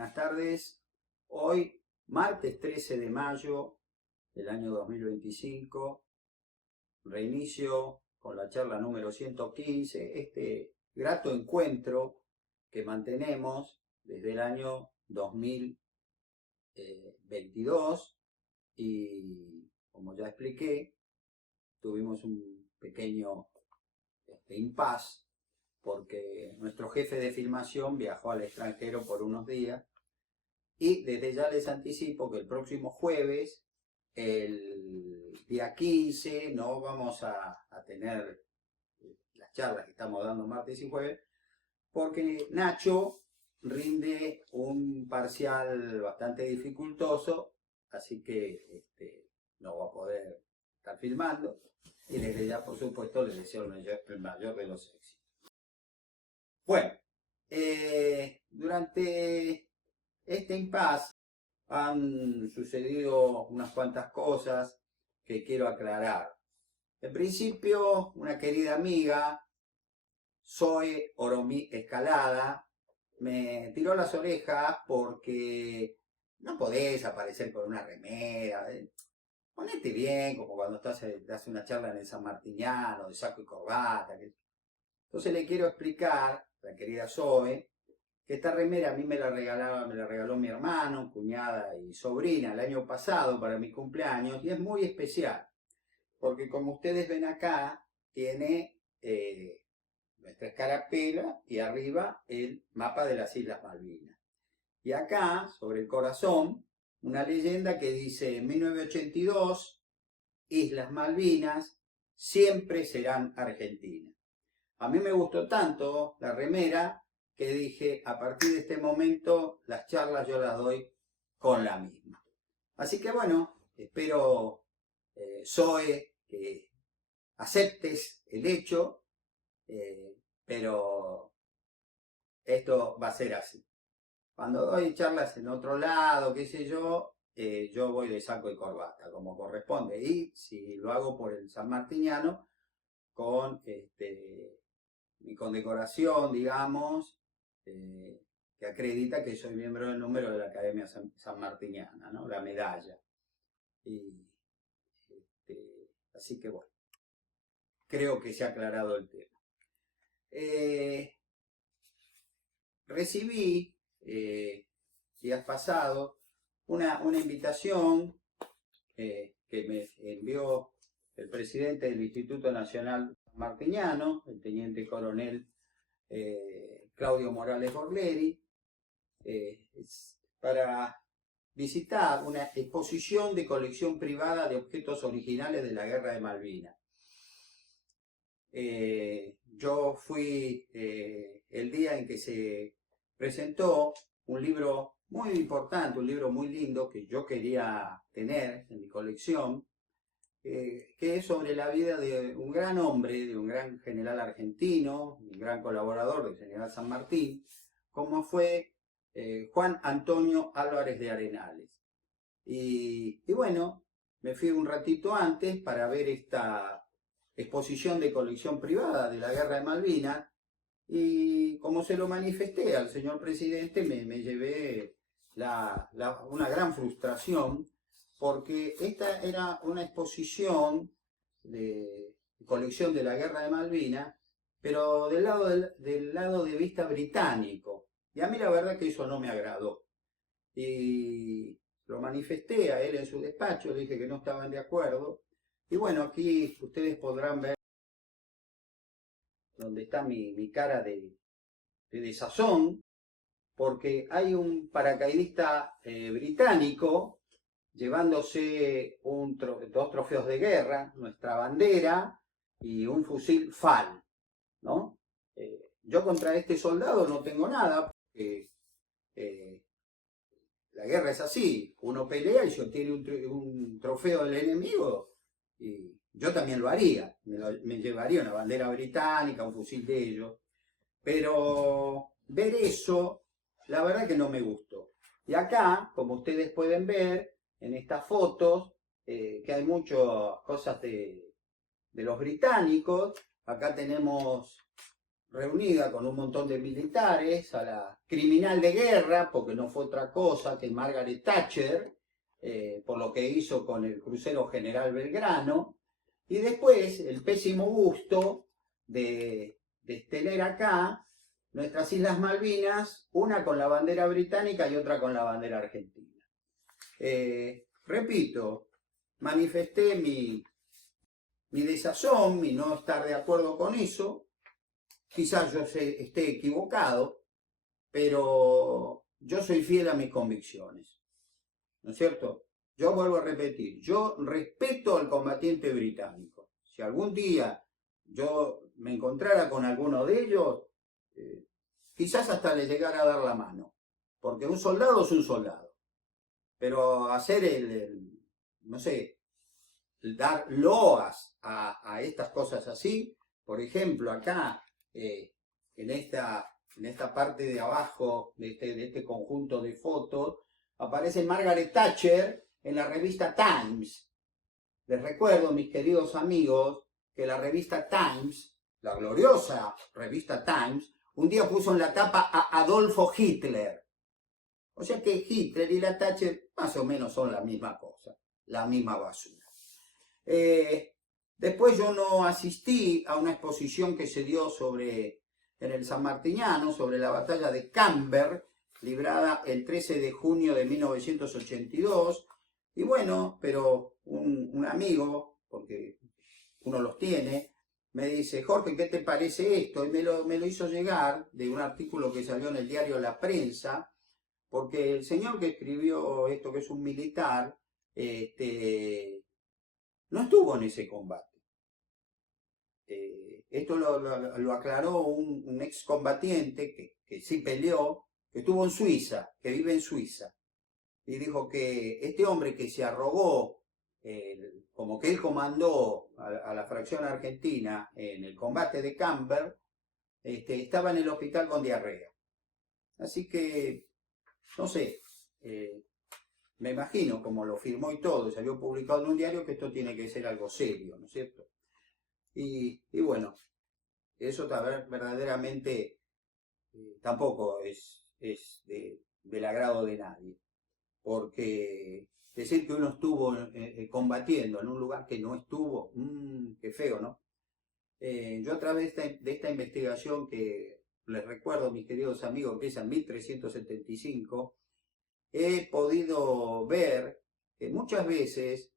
Buenas tardes. Hoy, martes 13 de mayo del año 2025, reinicio con la charla número 115, este grato encuentro que mantenemos desde el año 2022 y, como ya expliqué, tuvimos un pequeño impasse porque nuestro jefe de filmación viajó al extranjero por unos días. Y desde ya les anticipo que el próximo jueves, el día 15, no vamos a tener las charlas que estamos dando martes y jueves, porque Nacho rinde un parcial bastante dificultoso, así que no va a poder estar filmando. Y desde ya, por supuesto, les deseo el mayor de los éxitos. Bueno, durante este impasse han sucedido unas cuantas cosas que quiero aclarar. En principio, una querida amiga, Zoe Oromí Escalada, me tiró las orejas porque no podés aparecer con una remera. Ponete bien, como cuando estás das una charla en el San Martiniano, de saco y corbata. Entonces le quiero explicar, la querida Zoe, que esta remera a mí me la regaló mi hermano, cuñada y sobrina el año pasado para mi cumpleaños, y es muy especial, porque como ustedes ven acá, tiene nuestra escarapela y arriba el mapa de las Islas Malvinas. Y acá, sobre el corazón, una leyenda que dice: en 1982, Islas Malvinas siempre serán Argentina. A mí me gustó tanto la remera que dije, a partir de este momento, las charlas yo las doy con la misma. Así que bueno, espero, Zoe, que aceptes el hecho, pero esto va a ser así. Cuando doy charlas en otro lado, qué sé yo voy de saco y corbata, como corresponde. Y si lo hago por el San Martiniano, con mi condecoración, digamos, que acredita que soy miembro del número de la Academia Sanmartiniana, ¿no? La medalla. Y, así que bueno, creo que se ha aclarado el tema. Recibí, días pasados, una invitación que me envió el presidente del Instituto Nacional Martiniano, el teniente coronel Claudio Morales Borleri, para visitar una exposición de colección privada de objetos originales de la Guerra de Malvinas. Yo fui el día en que se presentó un libro muy importante, un libro muy lindo que yo quería tener en mi colección, que es sobre la vida de un gran hombre, de un gran general argentino, un gran colaborador del general San Martín, como fue Juan Antonio Álvarez de Arenales. Y bueno, me fui un ratito antes para ver esta exposición de colección privada de la Guerra de Malvinas, y como se lo manifesté al señor presidente, me llevé una gran frustración, porque esta era una exposición de colección de la Guerra de Malvinas, pero del lado de vista británico. Y a mí la verdad que eso no me agradó. Y lo manifesté a él en su despacho, le dije que no estaban de acuerdo. Y bueno, aquí ustedes podrán ver donde está mi cara de desazón, porque hay un paracaidista británico llevándose dos trofeos de guerra, nuestra bandera y un fusil FAL, ¿no? Yo contra este soldado no tengo nada, porque la guerra es así, uno pelea y si obtiene un trofeo del enemigo, y yo también lo haría, me llevaría una bandera británica, un fusil de ellos, pero ver eso, la verdad que no me gustó. Y acá, como ustedes pueden ver en estas fotos, que hay muchas cosas de los británicos. Acá tenemos reunida con un montón de militares, a la criminal de guerra, porque no fue otra cosa que Margaret Thatcher, por lo que hizo con el crucero General Belgrano, y después el pésimo gusto de tener acá nuestras Islas Malvinas, una con la bandera británica y otra con la bandera argentina. Repito, manifesté mi desazón, mi no estar de acuerdo con eso. Quizás yo esté equivocado, pero yo soy fiel a mis convicciones, ¿no es cierto? Yo vuelvo a repetir, yo respeto al combatiente británico. Si algún día yo me encontrara con alguno de ellos, quizás hasta le llegara a dar la mano, porque un soldado es un soldado. Pero hacer no sé, dar loas a estas cosas así, por ejemplo, acá, en esta parte de abajo de este conjunto de fotos, aparece Margaret Thatcher en la revista Times. Les recuerdo, mis queridos amigos, que la revista Times, la gloriosa revista Times, un día puso en la tapa a Adolfo Hitler. O sea que Hitler y la Thatcher más o menos son la misma cosa, la misma basura. Después yo no asistí a una exposición que se dio en el San Martiniano sobre la batalla de Camber, librada el 13 de junio de 1982. Y bueno, pero un amigo, porque uno los tiene, me dice, Jorge, ¿qué te parece esto? Y me lo hizo llegar de un artículo que salió en el diario La Prensa, porque el señor que escribió esto, que es un militar, no estuvo en ese combate. Esto lo aclaró un excombatiente que sí peleó, que estuvo en Suiza, que vive en Suiza. Y dijo que este hombre que se arrogó, como que él comandó a la fracción argentina en el combate de Camber, estaba en el hospital con diarrea. Así que, no sé, me imagino, como lo firmó y todo, salió publicado en un diario, que esto tiene que ser algo serio, ¿no es cierto? Y bueno, eso verdaderamente tampoco es del agrado de nadie, porque decir que uno estuvo combatiendo en un lugar que no estuvo, qué feo, ¿no? Yo a través de esta investigación que les recuerdo, mis queridos amigos, empieza en 1375, he podido ver que muchas veces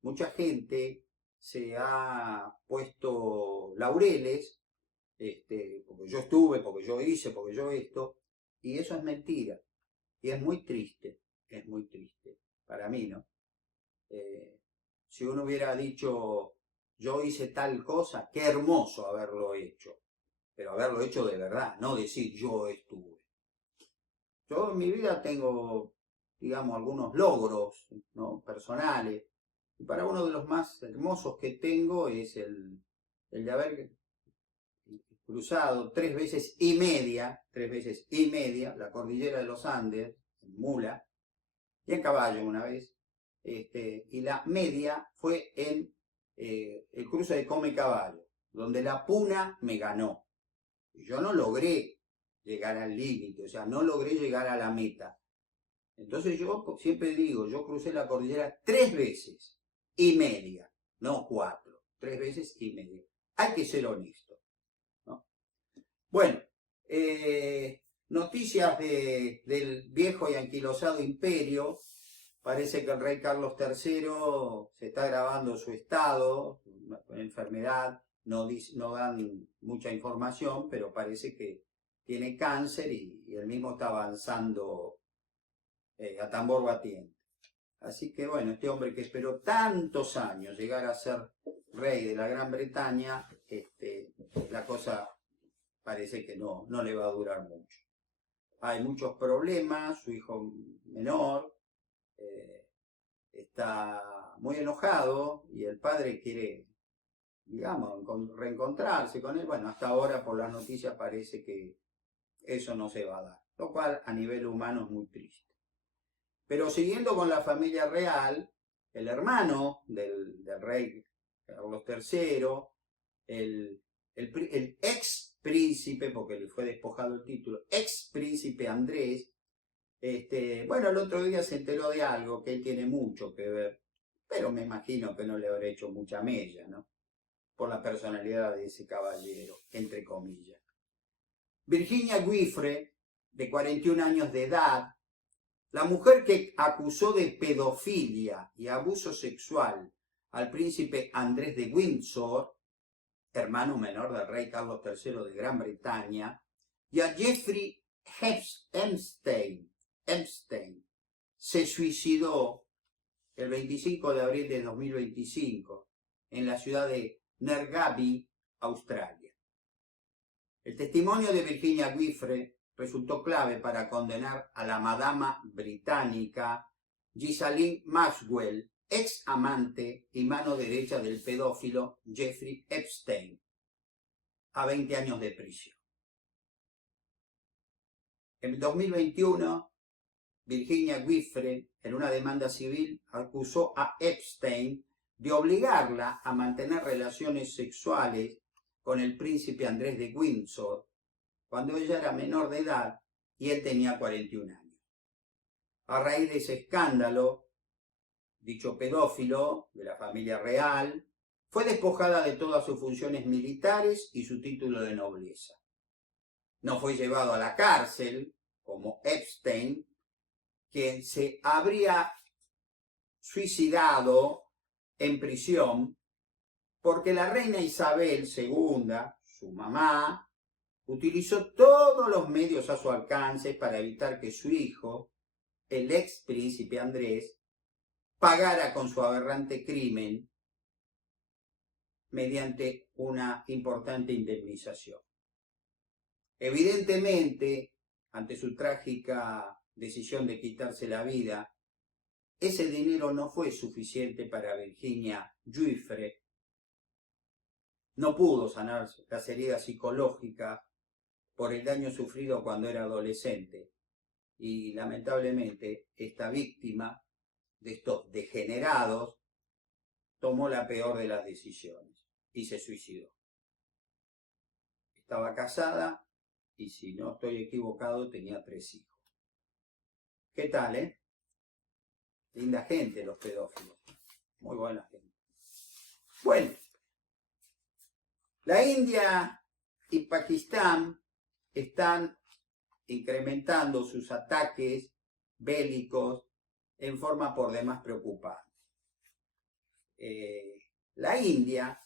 mucha gente se ha puesto laureles, porque yo estuve, porque yo hice, porque yo esto, y eso es mentira. Y es muy triste para mí, ¿no? Si uno hubiera dicho, yo hice tal cosa, qué hermoso haberlo hecho, pero haberlo hecho de verdad, no decir yo estuve. Yo en mi vida tengo, digamos, algunos logros, ¿no?, personales, y para uno de los más hermosos que tengo es el de haber cruzado 3 veces y media la cordillera de los Andes, en mula, y en caballo una vez, y la media fue en el cruce de Come Caballo, donde la puna me ganó. Yo no logré llegar al límite, o sea, no logré llegar a la meta. Entonces yo siempre digo, yo crucé la cordillera 3 veces y media, no 4, 3 veces y media. Hay que ser honesto, ¿no? Bueno, noticias del viejo y anquilosado imperio. Parece que el rey Carlos III se está agravando su estado, una enfermedad, no dan mucha información, pero parece que tiene cáncer y él mismo está avanzando a tambor batiente. Así que bueno, este hombre que esperó tantos años llegar a ser rey de la Gran Bretaña, la cosa parece que no le va a durar mucho. Hay muchos problemas, su hijo menor está muy enojado y el padre quiere, digamos, reencontrarse con él. Bueno, hasta ahora por las noticias parece que eso no se va a dar, lo cual a nivel humano es muy triste. Pero siguiendo con la familia real, el hermano del rey Carlos III, el el ex príncipe, porque le fue despojado el título, ex príncipe Andrés, bueno, el otro día se enteró de algo que él tiene mucho que ver, pero me imagino que no le habrá hecho mucha mella, ¿no? Por la personalidad de ese caballero, entre comillas. Virginia Giuffre, de 41 años de edad, la mujer que acusó de pedofilia y abuso sexual al príncipe Andrés de Windsor, hermano menor del rey Carlos III de Gran Bretaña, y a Jeffrey Epstein, se suicidó el 25 de abril de 2025 en la ciudad de Nergaby, Australia. El testimonio de Virginia Giuffre resultó clave para condenar a la madama británica Ghislaine Maxwell, ex amante y mano derecha del pedófilo Jeffrey Epstein, a 20 años de prisión. En 2021, Virginia Giuffre, en una demanda civil, acusó a Epstein de obligarla a mantener relaciones sexuales con el príncipe Andrés de Windsor cuando ella era menor de edad y él tenía 41 años. A raíz de ese escándalo, dicho pedófilo de la familia real fue despojada de todas sus funciones militares y su título de nobleza. No fue llevado a la cárcel, como Epstein, quien se habría suicidado en prisión porque la reina Isabel II, su mamá, utilizó todos los medios a su alcance para evitar que su hijo, el ex príncipe Andrés, pagara con su aberrante crimen mediante una importante indemnización. Evidentemente, ante su trágica decisión de quitarse la vida, ese dinero no fue suficiente para Virginia Giuffre. No pudo sanar las heridas psicológicas por el daño sufrido cuando era adolescente. Y lamentablemente esta víctima de estos degenerados tomó la peor de las decisiones y se suicidó. Estaba casada y, si no estoy equivocado, tenía 3 hijos. ¿Qué tal, eh? Linda gente los pedófilos. Muy buena gente. Bueno, la India y Pakistán están incrementando sus ataques bélicos en forma por demás preocupante. La India,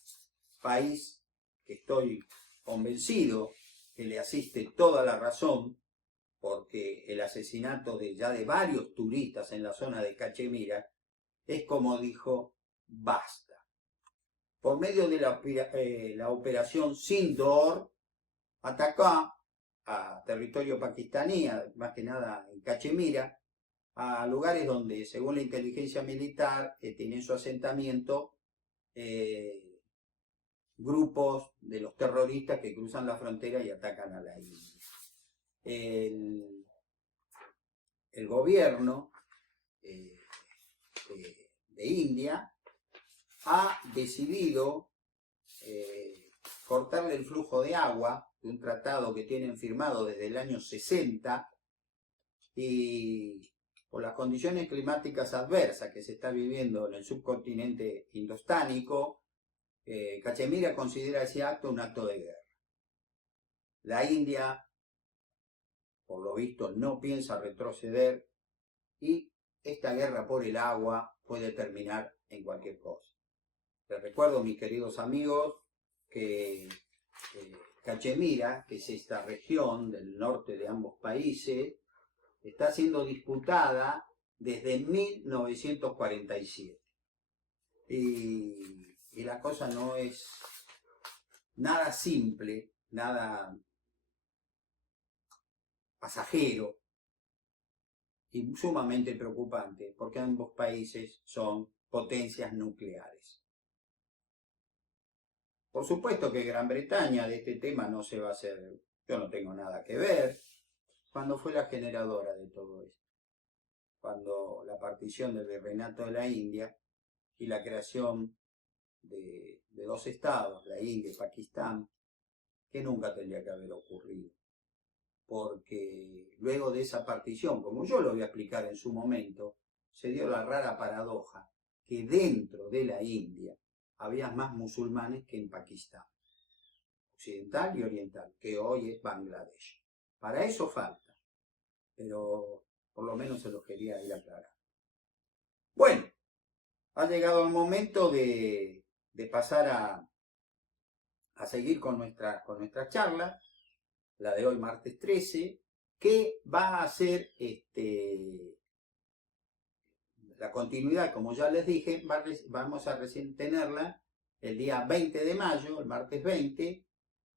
país que estoy convencido que le asiste toda la razón, porque el asesinato de varios turistas en la zona de Cachemira es como dijo, basta. Por medio de la operación Sindoor, atacó a territorio pakistaní, más que nada en Cachemira, a lugares donde, según la inteligencia militar, tienen su asentamiento grupos de los terroristas que cruzan la frontera y atacan a la India. El gobierno de India ha decidido cortarle el flujo de agua de un tratado que tienen firmado desde el año 60 y por las condiciones climáticas adversas que se está viviendo en el subcontinente indostánico, Cachemira considera ese acto un acto de guerra. La India, por lo visto, no piensa retroceder y esta guerra por el agua puede terminar en cualquier cosa. Les recuerdo, mis queridos amigos, que Cachemira, que es esta región del norte de ambos países, está siendo disputada desde 1947. Y la cosa no es nada simple, nada pasajero y sumamente preocupante, porque ambos países son potencias nucleares. Por supuesto que Gran Bretaña de este tema no se va a hacer, yo no tengo nada que ver, cuando fue la generadora de todo esto, cuando la partición del virreinato de la India y la creación de 2 estados, la India y Pakistán, que nunca tendría que haber ocurrido. Porque luego de esa partición, como yo lo voy a explicar en su momento, se dio la rara paradoja que dentro de la India había más musulmanes que en Pakistán, occidental y oriental, que hoy es Bangladesh. Para eso falta, pero por lo menos se los quería ir a aclarar. Bueno, ha llegado el momento de pasar a seguir con nuestra charla, la de hoy, martes 13, que va a ser la continuidad, como ya les dije, vamos a recién tenerla el día 20 de mayo, el martes 20,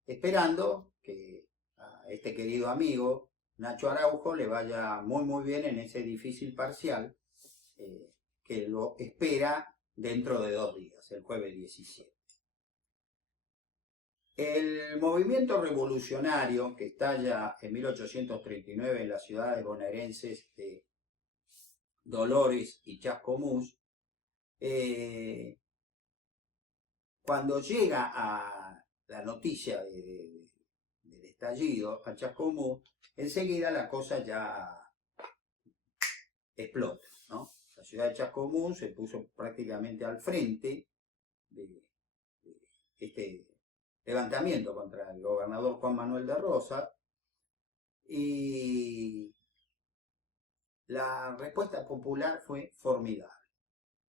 esperando que a este querido amigo Nacho Araujo le vaya muy bien en ese difícil parcial que lo espera dentro de 2 días, el jueves 17. El movimiento revolucionario que estalla en 1839 en las ciudades bonaerenses de Dolores y Chascomús, cuando llega a la noticia del estallido a Chascomús, enseguida la cosa ya explota, ¿no? La ciudad de Chascomús se puso prácticamente al frente de este levantamiento contra el gobernador Juan Manuel de Rosas, y la respuesta popular fue formidable.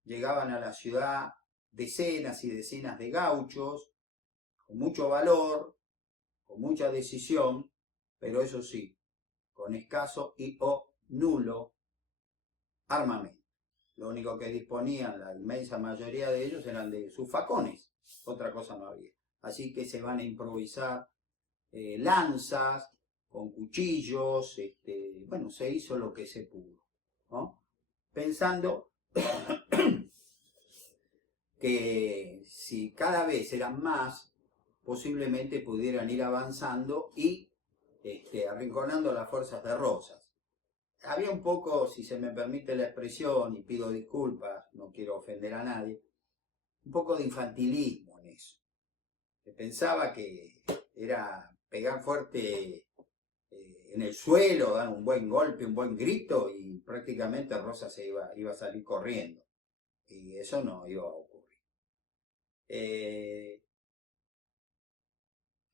Llegaban a la ciudad decenas y decenas de gauchos, con mucho valor, con mucha decisión, pero eso sí, con escaso y o nulo armamento. Lo único que disponían la inmensa mayoría de ellos eran de sus facones, otra cosa no había. Así que se van a improvisar lanzas con cuchillos, bueno, se hizo lo que se pudo, ¿no? Pensando que si cada vez eran más, posiblemente pudieran ir avanzando y arrinconando las fuerzas de Rosas. Había un poco, si se me permite la expresión, y pido disculpas, no quiero ofender a nadie, un poco de infantilismo en eso. Se pensaba que era pegar fuerte en el suelo, dar un buen golpe, un buen grito, y prácticamente Rosas se iba a salir corriendo. Y eso no iba a ocurrir.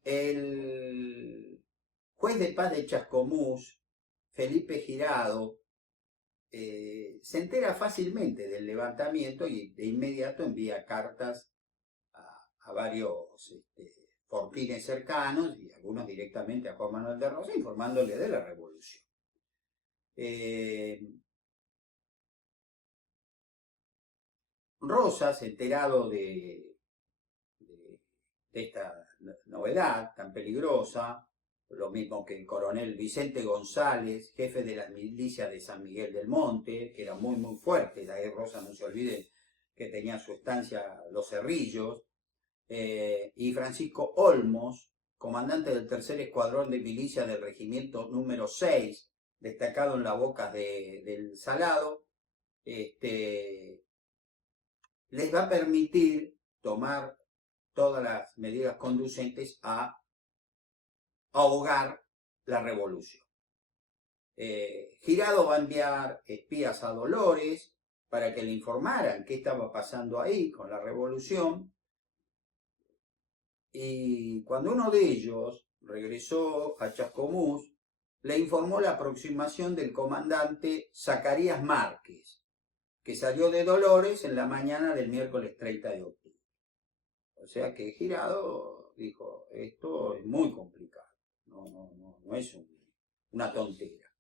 El juez de paz de Chascomús, Felipe Girado, se entera fácilmente del levantamiento y de inmediato envía cartas a varios fortines cercanos y algunos directamente a Juan Manuel de Rosas, informándole de la revolución. Rosas, enterado de esta novedad tan peligrosa, lo mismo que el coronel Vicente González, jefe de las milicias de San Miguel del Monte, que era muy fuerte. La Rosas, no se olvide que tenía su estancia Los Cerrillos, y Francisco Olmos, comandante del tercer escuadrón de milicias del regimiento número 6, destacado en las bocas del Salado, les va a permitir tomar todas las medidas conducentes a ahogar la revolución. Girado va a enviar espías a Dolores para que le informaran qué estaba pasando ahí con la revolución, y cuando uno de ellos regresó a Chascomús, le informó la aproximación del comandante Zacarías Márquez, que salió de Dolores en la mañana del miércoles 30 de octubre. O sea que Girado dijo, esto es muy complicado, no es una tontera.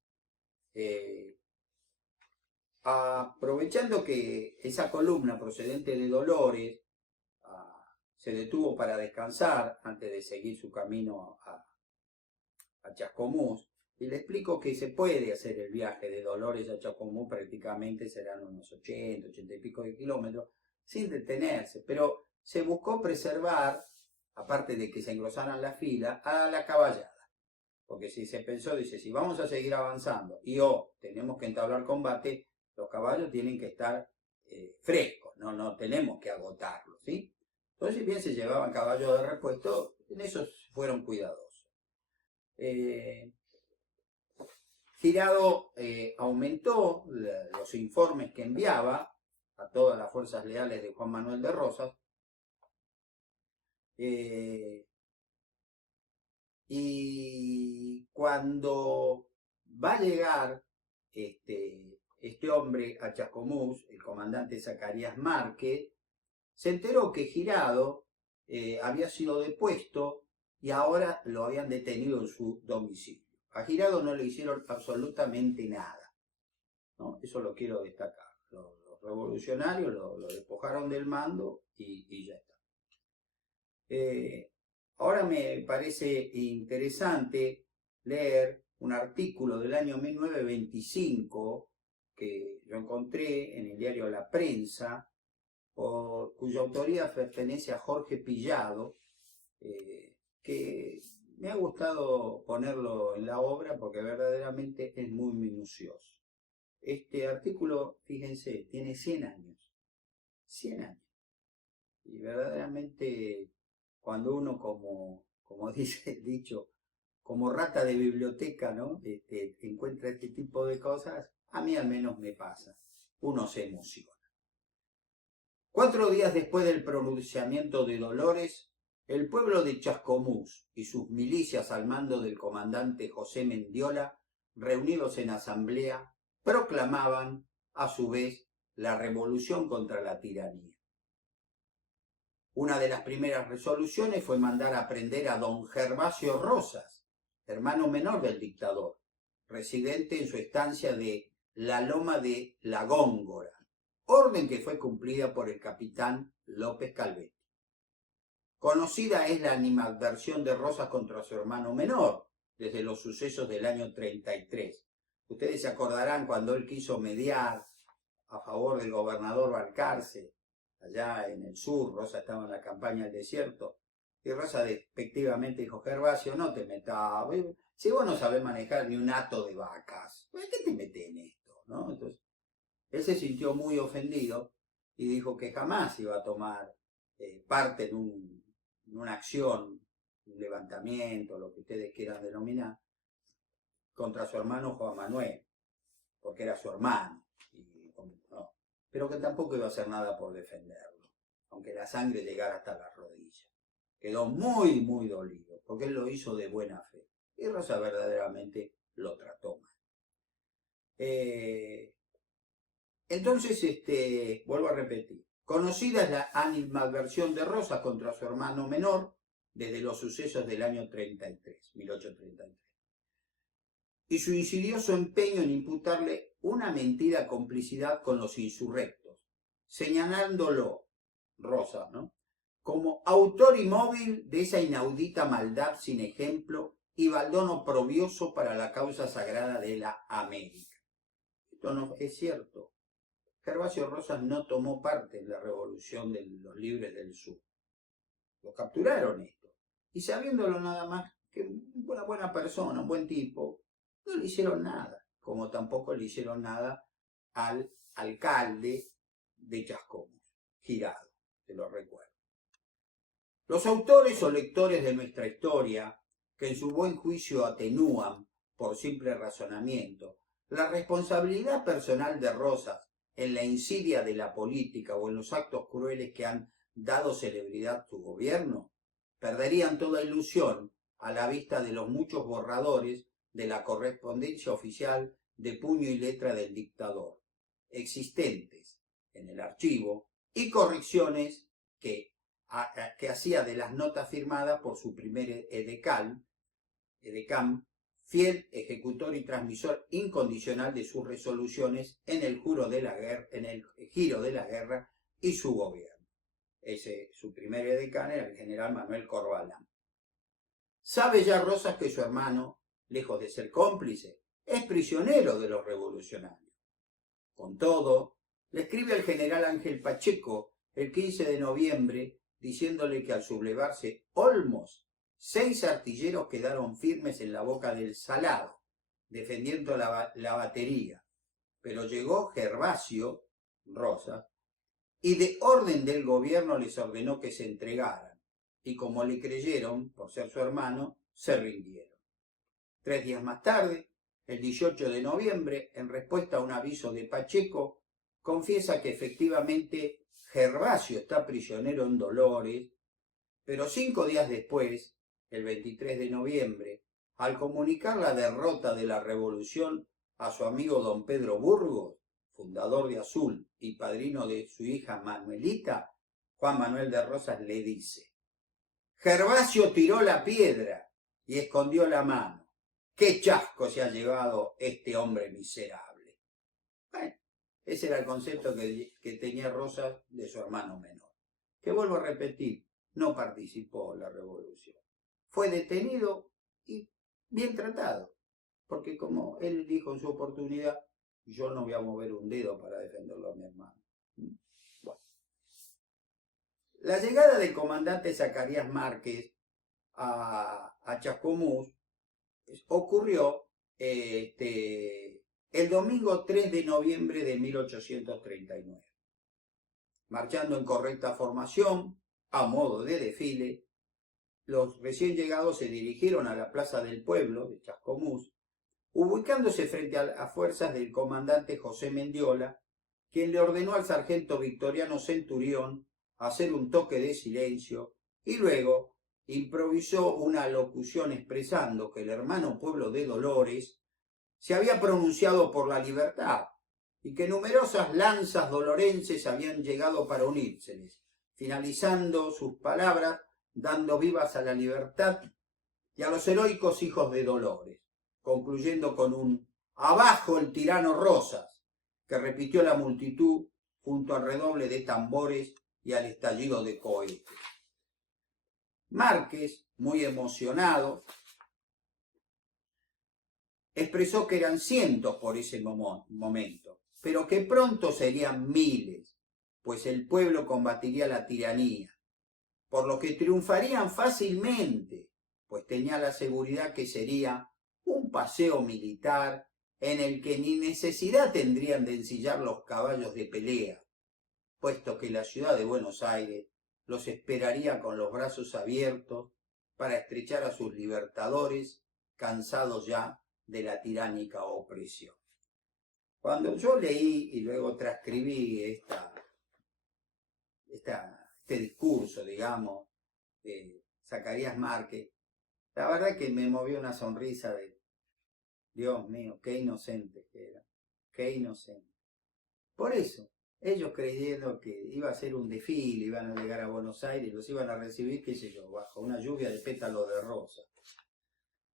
Aprovechando que esa columna procedente de Dolores se detuvo para descansar antes de seguir su camino a Chascomús, y le explico que se puede hacer el viaje de Dolores a Chascomús, prácticamente serán unos 80 y pico de kilómetros, sin detenerse, pero se buscó preservar, aparte de que se engrosaran las filas, a la caballada. Porque si se pensó, dice, si vamos a seguir avanzando y tenemos que entablar combate, los caballos tienen que estar frescos, no tenemos que agotarlos, ¿sí? Entonces, si bien se llevaban caballos de repuesto, En eso fueron cuidadosos. Girado aumentó los informes que enviaba a todas las fuerzas leales de Juan Manuel de Rosas, y cuando va a llegar este hombre a Chascomús, el comandante Zacarías Márquez, se enteró que Girado había sido depuesto y ahora lo habían detenido en su domicilio. A Girado no le hicieron absolutamente nada, ¿no? Eso lo quiero destacar. Los revolucionarios lo despojaron del mando y ya está. Ahora me parece interesante leer un artículo del año 1925 que yo encontré en el diario La Prensa, cuya autoría pertenece a Jorge Pillado, que me ha gustado ponerlo en la obra porque verdaderamente es muy minucioso. Este artículo, fíjense, tiene 100 años. 100 años. Y verdaderamente cuando uno, como dice el dicho, como rata de biblioteca, ¿no? Encuentra este tipo de cosas, a mí al menos me pasa. Uno se emociona. 4 días después del pronunciamiento de Dolores, el pueblo de Chascomús y sus milicias al mando del comandante José Mendiola, reunidos en asamblea, proclamaban, a su vez, la revolución contra la tiranía. Una de las primeras resoluciones fue mandar a prender a don Gervasio Rosas, hermano menor del dictador, residente en su estancia de la Loma de la Góngora, orden que fue cumplida por el capitán López Calvetti. Conocida es la animadversión de Rosas contra su hermano menor, desde los sucesos del año 33. Ustedes se acordarán cuando él quiso mediar a favor del gobernador Balcarce, allá en el sur. Rosa estaba en la campaña del desierto, y Rosa despectivamente dijo: Gervasio, no te metas, si vos no sabés manejar ni un hato de vacas, ¿por qué te metés en esto? ¿No? Entonces, él se sintió muy ofendido y dijo que jamás iba a tomar parte en una acción, un levantamiento, lo que ustedes quieran denominar, contra su hermano Juan Manuel, porque era su hermano, no, pero que tampoco iba a hacer nada por defenderlo, aunque la sangre llegara hasta las rodillas. Quedó muy, muy dolido, porque él lo hizo de buena fe, y Rosa verdaderamente lo trató mal. Entonces, vuelvo a repetir, conocida es la animadversión de Rosa contra su hermano menor desde los sucesos del año 1833. Y su insidioso empeño en imputarle una mentira complicidad con los insurrectos, señalándolo, Rosa, ¿no?, como autor y móvil de esa inaudita maldad sin ejemplo y baldón oprobioso para la causa sagrada de la América. Esto no es cierto. Gervasio Rosas no tomó parte en la revolución de los libres del sur. Lo capturaron esto. Y sabiéndolo nada más que una buena persona, un buen tipo, no le hicieron nada. Como tampoco le hicieron nada al alcalde de Chascomús, Girado, te lo recuerdo. Los autores o lectores de nuestra historia, que en su buen juicio atenúan, por simple razonamiento, la responsabilidad personal de Rosas en la insidia de la política o en los actos crueles que han dado celebridad a su gobierno, perderían toda ilusión a la vista de los muchos borradores de la correspondencia oficial de puño y letra del dictador, existentes en el archivo, y correcciones que hacía de las notas firmadas por su primer edecán, fiel ejecutor y transmisor incondicional de sus resoluciones en el giro de la guerra y su gobierno. Su primer edecán era el general Manuel Corvalán. Sabe ya Rosas que su hermano, lejos de ser cómplice, es prisionero de los revolucionarios. Con todo, le escribe al general Ángel Pacheco el 15 de noviembre diciéndole que al sublevarse Olmos, 6 artilleros quedaron firmes en la boca del Salado, defendiendo la batería, pero llegó Gervasio Rosas y de orden del gobierno les ordenó que se entregaran, y como le creyeron, por ser su hermano, se rindieron. 3 días más tarde, el 18 de noviembre, en respuesta a un aviso de Pacheco, confiesa que efectivamente Gervasio está prisionero en Dolores, pero 5 días después, el 23 de noviembre, al comunicar la derrota de la revolución a su amigo don Pedro Burgos, fundador de Azul y padrino de su hija Manuelita, Juan Manuel de Rosas le dice: Gervasio tiró la piedra y escondió la mano. ¡Qué chasco se ha llevado este hombre miserable! Bueno, ese era el concepto que tenía Rosas de su hermano menor, que vuelvo a repetir, no participó en la revolución. Fue detenido y bien tratado, porque como él dijo en su oportunidad, yo no voy a mover un dedo para defenderlo a mi hermano. Bueno. La llegada del comandante Zacarías Márquez a Chascomús ocurrió el domingo 3 de noviembre de 1839. Marchando en correcta formación, a modo de desfile, los recién llegados se dirigieron a la plaza del pueblo de Chascomús, ubicándose frente a fuerzas del comandante José Mendiola, quien le ordenó al sargento Victoriano Centurión hacer un toque de silencio y luego improvisó una locución expresando que el hermano pueblo de Dolores se había pronunciado por la libertad y que numerosas lanzas dolorenses habían llegado para unírseles, finalizando sus palabras dando vivas a la libertad y a los heroicos hijos de Dolores, concluyendo con un «Abajo el tirano Rosas», que repitió la multitud junto al redoble de tambores y al estallido de cohetes. Márquez, muy emocionado, expresó que eran cientos por ese momento, pero que pronto serían miles, pues el pueblo combatiría la tiranía, por lo que triunfarían fácilmente, pues tenía la seguridad que sería un paseo militar en el que ni necesidad tendrían de ensillar los caballos de pelea, puesto que la ciudad de Buenos Aires los esperaría con los brazos abiertos para estrechar a sus libertadores, cansados ya de la tiránica opresión. Cuando yo leí y luego transcribí este discurso, digamos, de Zacarías Márquez, la verdad que me movió una sonrisa de, Dios mío, qué inocente que era, qué inocente. Por eso, ellos creyendo que iba a ser un desfile, iban a llegar a Buenos Aires, los iban a recibir, qué sé yo, bajo una lluvia de pétalos de rosa.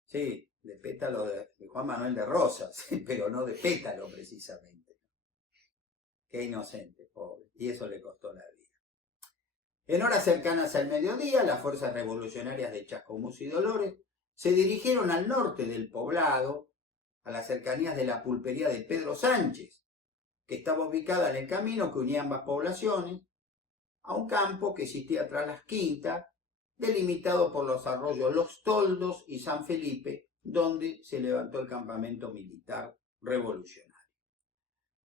Sí, de pétalo de Juan Manuel de Rosas, pero no de pétalo precisamente. Qué inocente, pobre, y eso le costó la vida. En horas cercanas al mediodía, las fuerzas revolucionarias de Chascomús y Dolores se dirigieron al norte del poblado, a las cercanías de la pulpería de Pedro Sánchez, que estaba ubicada en el camino que unía ambas poblaciones, a un campo que existía tras las quintas, delimitado por los arroyos Los Toldos y San Felipe, donde se levantó el campamento militar revolucionario.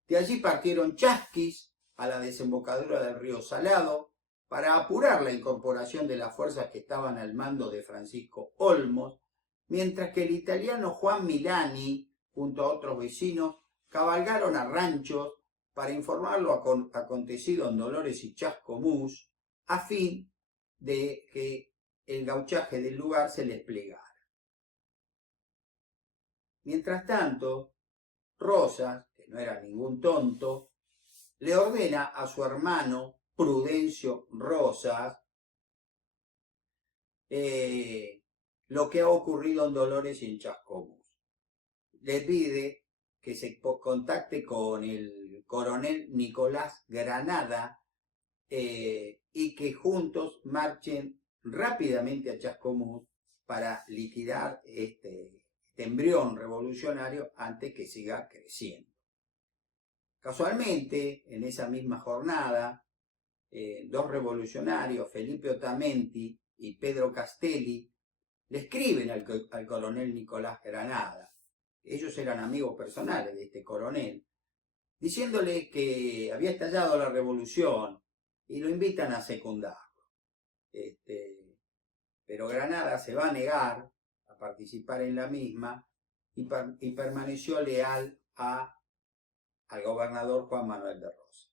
De allí partieron chasquis a la desembocadura del río Salado para apurar la incorporación de las fuerzas que estaban al mando de Francisco Olmos, mientras que el italiano Juan Milani, junto a otros vecinos, cabalgaron a ranchos para informar lo acontecido en Dolores y Chascomús, a fin de que el gauchaje del lugar se les plegara. Mientras tanto, Rosas, que no era ningún tonto, le ordena a su hermano Prudencio Rosas lo que ha ocurrido en Dolores y en Chascomús. Le pide que se contacte con el coronel Nicolás Granada y que juntos marchen rápidamente a Chascomús para liquidar este embrión revolucionario antes que siga creciendo. Casualmente, en esa misma jornada, dos revolucionarios, Felipe Otamendi y Pedro Castelli, le escriben al coronel Nicolás Granada. Ellos eran amigos personales de este coronel, diciéndole que había estallado la revolución y lo invitan a secundarlo. pero Granada se va a negar a participar en la misma y permaneció leal al gobernador Juan Manuel de Rosas.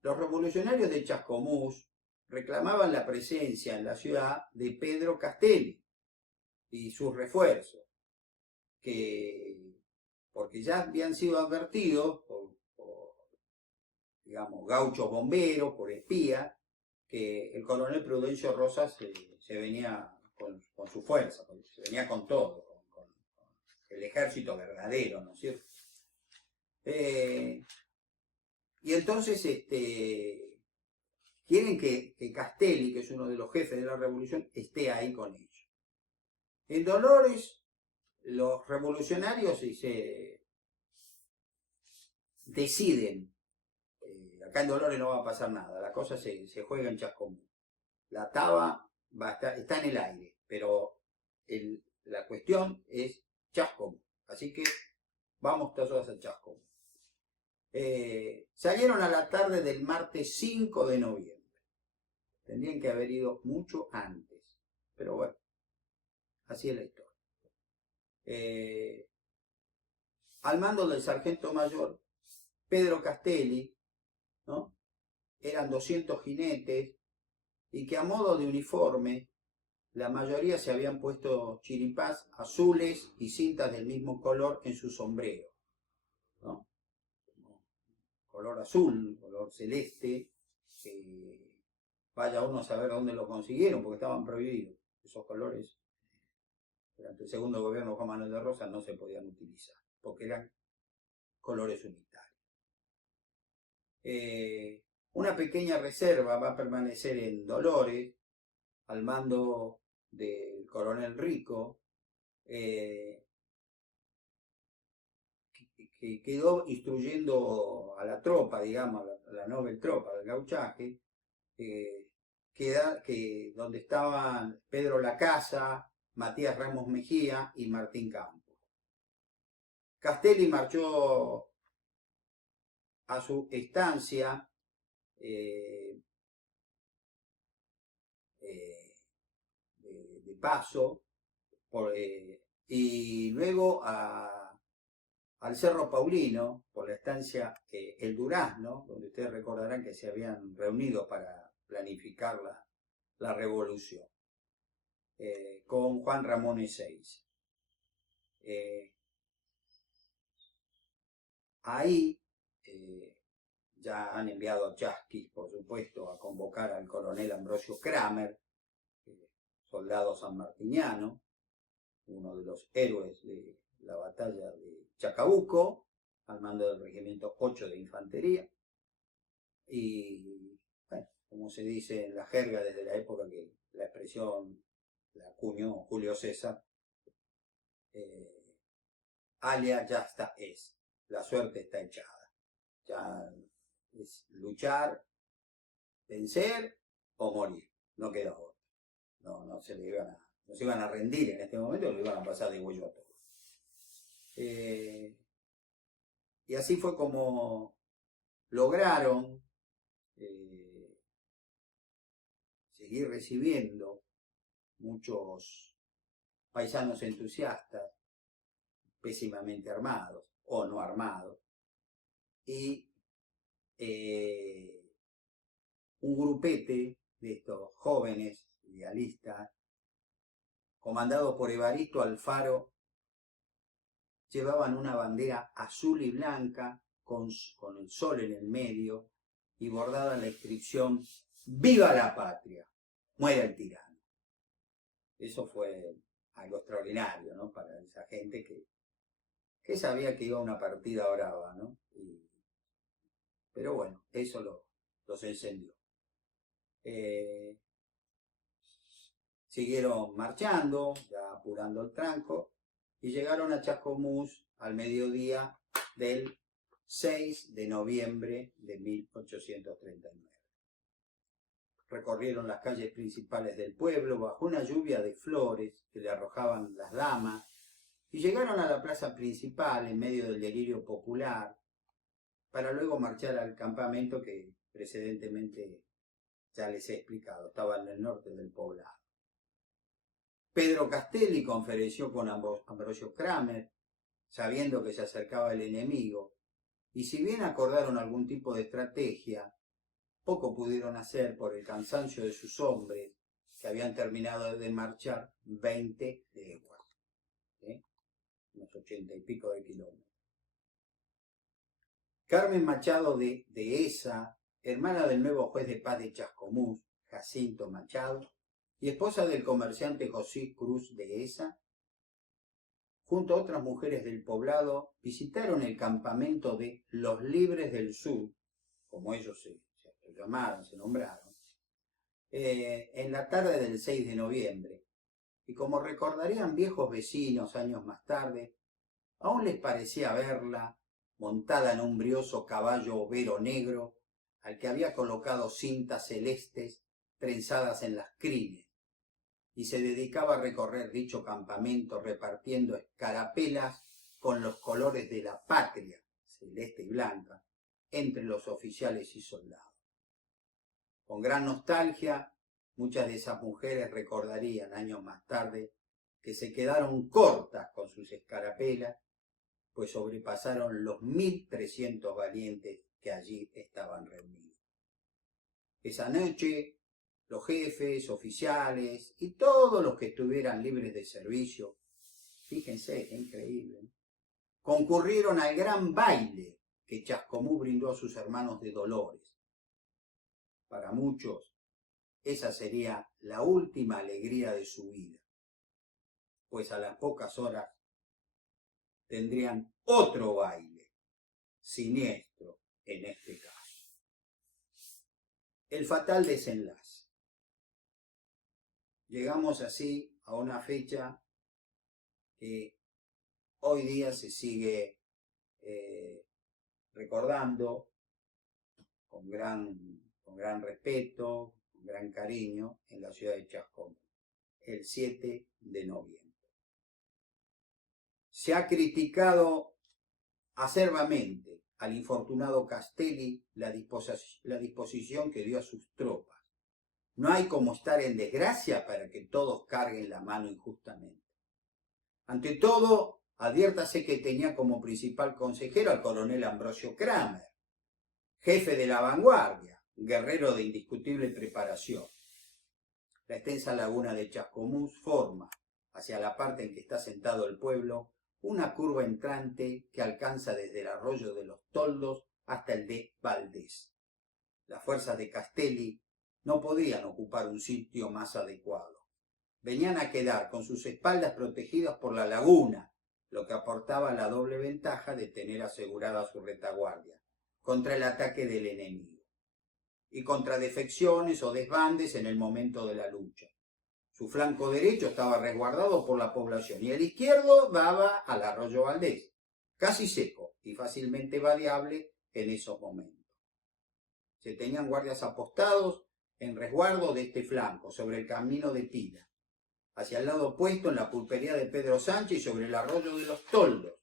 Los revolucionarios de Chascomús reclamaban la presencia en la ciudad de Pedro Castelli y sus refuerzos, porque ya habían sido advertidos por digamos, gauchos bomberos, por espías, que el coronel Prudencio Rosas se venía con su fuerza, se venía con todo, con el ejército verdadero, ¿no es cierto? Y entonces quieren que Castelli, que es uno de los jefes de la revolución, esté ahí con ellos. En Dolores, los revolucionarios deciden, acá en Dolores no va a pasar nada, la cosa se juega en Chascomús. La taba está en el aire, pero la cuestión es Chascomús. Así que vamos todos a Chascomús. Salieron a la tarde del martes 5 de noviembre. Tendrían que haber ido mucho antes, pero bueno, así es la historia. Al mando del sargento mayor Pedro Castelli, ¿no? Eran 200 jinetes y que a modo de uniforme la mayoría se habían puesto chiripás azules y cintas del mismo color en su sombrero, ¿no? Color azul, color celeste, vaya uno a saber dónde lo consiguieron porque estaban prohibidos. Esos colores durante el segundo gobierno de Juan Manuel de Rosas no se podían utilizar porque eran colores unitarios. Una pequeña reserva va a permanecer en Dolores al mando del coronel Rico, que quedó instruyendo a la tropa, digamos, a la noble tropa del gauchaje, donde estaban Pedro Lacasa, Matías Ramos Mejía y Martín Campos. Castelli marchó a su estancia de paso y luego al Cerro Paulino por la estancia El Durazno, donde ustedes recordarán que se habían reunido para planificar la revolución, con Juan Ramón Ezeiza. Ahí ya han enviado a Chasquis, por supuesto, a convocar al coronel Ambrosio Kramer, soldado sanmartiniano, uno de los héroes de la batalla de Chacabuco, al mando del regimiento 8 de infantería. Y, bueno, como se dice en la jerga desde la época que la expresión la acuñó Julio César, alia ya está la suerte está echada. Ya es luchar, vencer o morir, no queda otra. No se iban a rendir en este momento, lo iban a pasar de huello a todo. Y así fue como lograron seguir recibiendo muchos paisanos entusiastas, pésimamente armados o no armados, y un grupete de estos jóvenes idealistas, comandados por Evaristo Alfaro, llevaban una bandera azul y blanca con el sol en el medio y bordada la inscripción ¡Viva la patria! ¡Muera el tirano! Eso fue algo extraordinario, ¿no? Para esa gente que sabía que iba a una partida brava, ¿no? Pero bueno, eso los encendió. Siguieron marchando, ya apurando el tranco, y llegaron a Chascomús al mediodía del 6 de noviembre de 1839. Recorrieron las calles principales del pueblo bajo una lluvia de flores que le arrojaban las damas y llegaron a la plaza principal en medio del delirio popular para luego marchar al campamento que precedentemente ya les he explicado, estaba en el norte del poblado. Pedro Castelli conferenció con Ambrosio Kramer, sabiendo que se acercaba el enemigo, y si bien acordaron algún tipo de estrategia, poco pudieron hacer por el cansancio de sus hombres, que habían terminado de marchar 20 leguas, unos 80 y pico de kilómetros. Carmen Machado de Dehesa, hermana del nuevo juez de paz de Chascomús, Jacinto Machado, y esposa del comerciante José Cruz de Dehesa, junto a otras mujeres del poblado, visitaron el campamento de los Libres del Sur, como ellos se llamaron, se nombraron, en la tarde del 6 de noviembre. Y como recordarían viejos vecinos años más tarde, aún les parecía verla montada en un brioso caballo overo negro, al que había colocado cintas celestes trenzadas en las crines, y se dedicaba a recorrer dicho campamento repartiendo escarapelas con los colores de la patria, celeste y blanca, entre los oficiales y soldados. Con gran nostalgia, muchas de esas mujeres recordarían años más tarde que se quedaron cortas con sus escarapelas, pues sobrepasaron los 1.300 valientes que allí estaban reunidos. Esa noche, los jefes, oficiales y todos los que estuvieran libres de servicio, fíjense, qué increíble, concurrieron al gran baile que Chascomús brindó a sus hermanos de Dolores. Para muchos, esa sería la última alegría de su vida, pues a las pocas horas tendrían otro baile, siniestro en este caso. El fatal desenlace. Llegamos así a una fecha que hoy día se sigue recordando con gran respeto, con gran cariño en la ciudad de Chascomús, el 7 de noviembre. Se ha criticado acerbamente al infortunado Castelli la disposición que dio a sus tropas. No hay como estar en desgracia para que todos carguen la mano injustamente. Ante todo, adviértase que tenía como principal consejero al coronel Ambrosio Kramer, jefe de la vanguardia, guerrero de indiscutible preparación. La extensa laguna de Chascomús forma, hacia la parte en que está sentado el pueblo, una curva entrante que alcanza desde el arroyo de los Toldos hasta el de Valdés. Las fuerzas de Castelli no podían ocupar un sitio más adecuado. Venían a quedar con sus espaldas protegidas por la laguna, lo que aportaba la doble ventaja de tener asegurada su retaguardia contra el ataque del enemigo y contra defecciones o desbandes en el momento de la lucha. Su flanco derecho estaba resguardado por la población y el izquierdo daba al arroyo Valdés, casi seco y fácilmente vadeable en esos momentos. Se tenían guardias apostados en resguardo de este flanco, sobre el camino de Pila, hacia el lado opuesto en la pulpería de Pedro Sánchez y sobre el arroyo de los Toldos.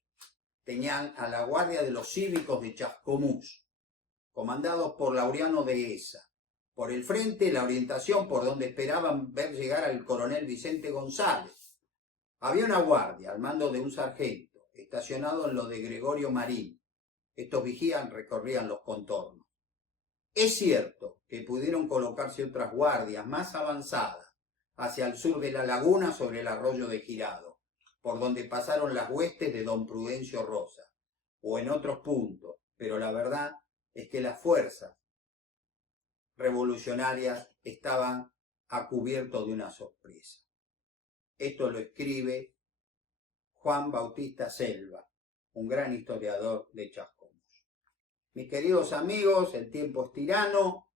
Tenían a la guardia de los cívicos de Chascomús, comandados por Laureano de Dehesa. Por el frente, la orientación por donde esperaban ver llegar al coronel Vicente González. Había una guardia al mando de un sargento, estacionado en lo de Gregorio Marín. Estos vigías recorrían los contornos. Es cierto que pudieron colocarse otras guardias más avanzadas hacia el sur de la laguna sobre el arroyo de Girado, por donde pasaron las huestes de don Prudencio Rosa, o en otros puntos, pero la verdad es que las fuerzas revolucionarias estaban a cubierto de una sorpresa. Esto lo escribe Juan Bautista Selva, un gran historiador de Chascomús. Mis queridos amigos, el tiempo es tirano.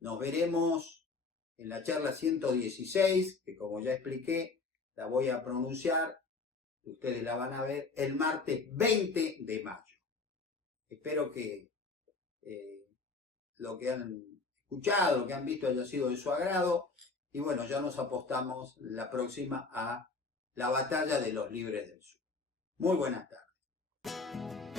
Nos veremos en la charla 116, que como ya expliqué, la voy a pronunciar, ustedes la van a ver, el martes 20 de mayo. Espero que lo que han escuchado, lo que han visto haya sido de su agrado. Y bueno, ya nos apostamos la próxima a la batalla de los Libres del Sur. Muy buenas tardes.